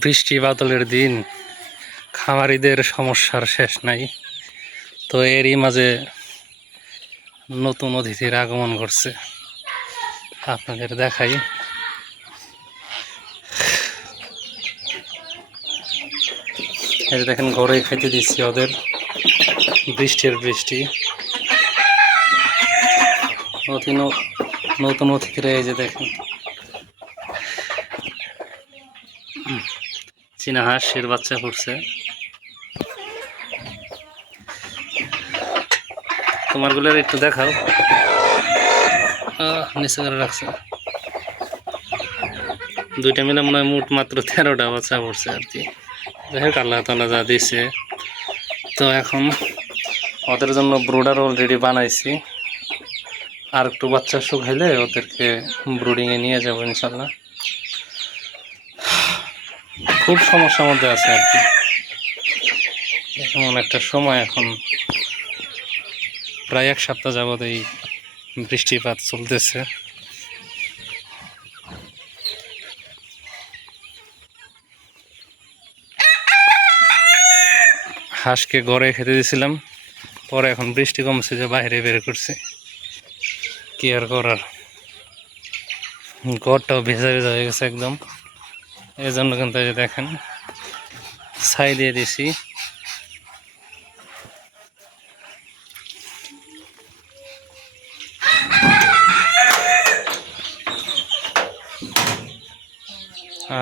বৃষ্টি বাদলের দিন, খামারিদের সমস্যার শেষ নাই। তো এরই মাঝে নতুন অতিথির আগমন করছে, আপনাদের দেখাই। এই যে দেখেন, ঘরে খেতে দিচ্ছি ওদের। বৃষ্টি নতুন অতিথিরা এই যে দেখেন, চীনা হাঁসের বাচ্চা ফুটছে। তোমারগুলোর একটু দেখাও। নিচে করে রাখছে, দুইটা মিলে মনে হয় মোট মাত্র 13টা বাচ্চা পড়ছে আর কি। যাই হোক, আল্লাহ তাআলা যা দিয়েছে। তো এখন ওদের জন্য ব্রুডার অলরেডি বানাইছি, আর একটু বাচ্চা শুকাইলে ওদেরকে ব্রুডিংয়ে নিয়ে যাবো ইনশাল্লাহ। খুব সমস্যার মধ্যে আছে আর কি। এমন একটা সময়, এখন প্রায় 1 সপ্তাহ যাবৎ এই বৃষ্টিপাত চলতেছে। হাঁসকে ঘরে খেতে দিয়েছিলাম, পরে এখন বৃষ্টি কমছে যে বাইরে বের করছি, কি আর করার। ঘরটাও ভেজা হয়ে গেছে একদম, এই জন্য কিন্তু এই যে দেখেন ছাই দিয়ে দিছি।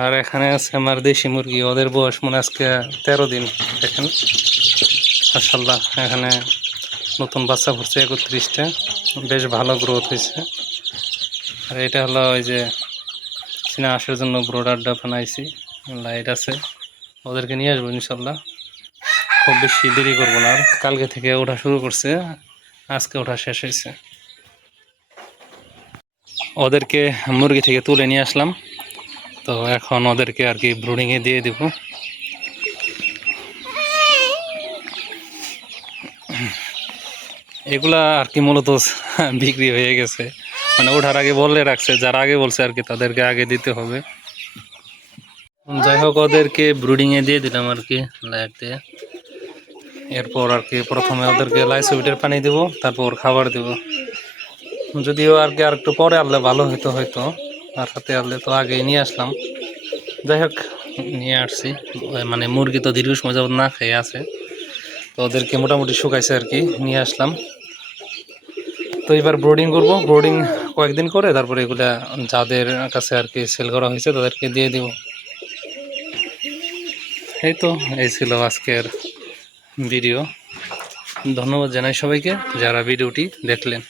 আর এখানে আছে আমার দেশি মুরগি, ওদের বয়স মনে আজকে 13 দিন। দেখেন মাশাআল্লাহ, এখানে নতুন বাচ্চা ফুটছে 31টা, বেশ ভালো গ্রোথ হয়েছে। আর এটা হলো ওই যে চীনা হাঁসের জন্য ব্রোডারটা বানাইছি, লাইট আছে। ওদেরকে নিয়ে আসবো ইনশাল্লাহ, খুব বেশি দেরি করবো না। আর কালকে থেকে ওঠা শুরু করছে, আজকে ওঠা শেষ হয়েছে। ওদেরকে মুরগি থেকে তুলে নিয়ে আসলাম, তো এখন ওদেরকে আর কি ব্রুডিংয়ে দিয়ে দিব। এগুলা আর কি মূলত বিক্রি হয়ে গেছে, মানে ওঠার আগে বলে রাখছে, যারা আগে বলছে আর কি তাদেরকে আগে দিতে হবে। যাই হোক, ওদেরকে ব্রুডিংয়ে দিয়ে দিলাম আর কি লাইট দিয়ে। এরপর আর কি প্রথমে ওদেরকে লাইসোবিটের পানি দেব, তারপর খাবার দেব। যদিও আর কি আর একটু পরে আনলে ভালো হয়তো, আর সাথে আনলে তো আগেই নিয়ে আসলাম। যাই হোক, নিয়ে আসছি। মানে মুরগি তো দীর্ঘ সময় যাবত না খেয়ে আছে, তো ওদেরকে মোটামুটি শুকাইছে আর কি, নিয়ে আসলাম। তো এবার ব্রোডিং করব, ব্রোডিং কয়েকদিন করে তারপরে এগুলা যাদের কাছে আর কি সেল করা হয়েছে তাদেরকে দিয়ে দিব। এই তো, এই ছিল আজকের ভিডিও। ধন্যবাদ জানাই সবাইকে যারা ভিডিওটি দেখলেন।